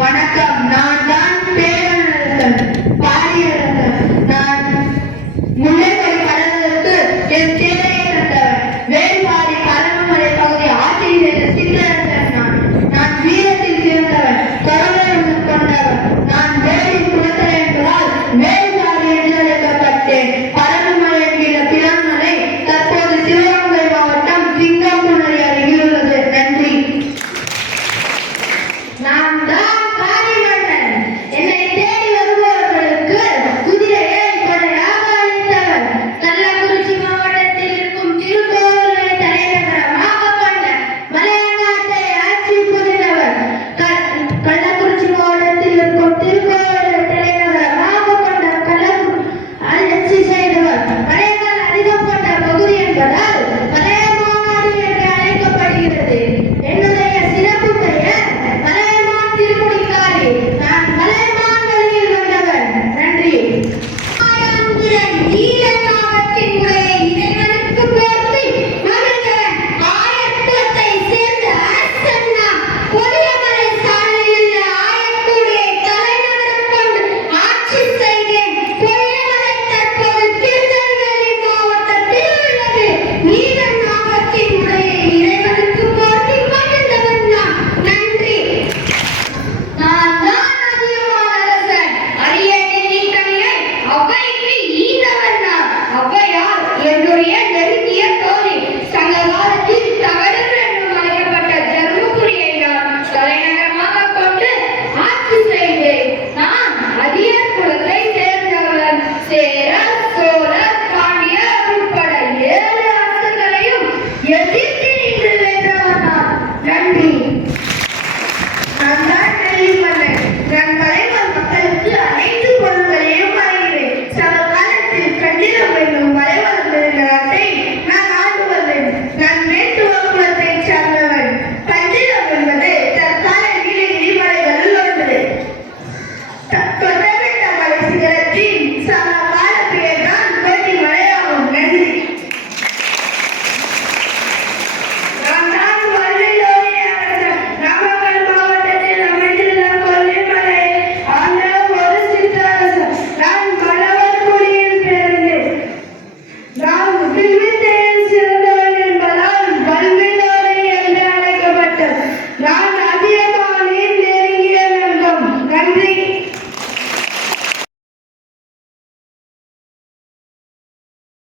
வணக்கம். நான் தான் பேரரசன் பாரியரசன். நான் முல்லைக்கொடி படங்களுக்கு என் தேவையை தந்தவன். வேல்பாரி பரமமலை பகுதி ஆட்சி செய்த சிற்றரசன். நான் வீரத்தில் சிறந்தவன், தொடர்ந்து கொண்டவன். நான் வேலின் குலத்தலை என்பதால் வேல்பாரி என்று அழைக்கப்பட்டேன். பரமமலை என்கிற பிறமலை தற்போது சிவகங்கை மாவட்டம் சிங்கம்புணரி அருகில் உள்ளது. நன்றி. நான் தான் நான்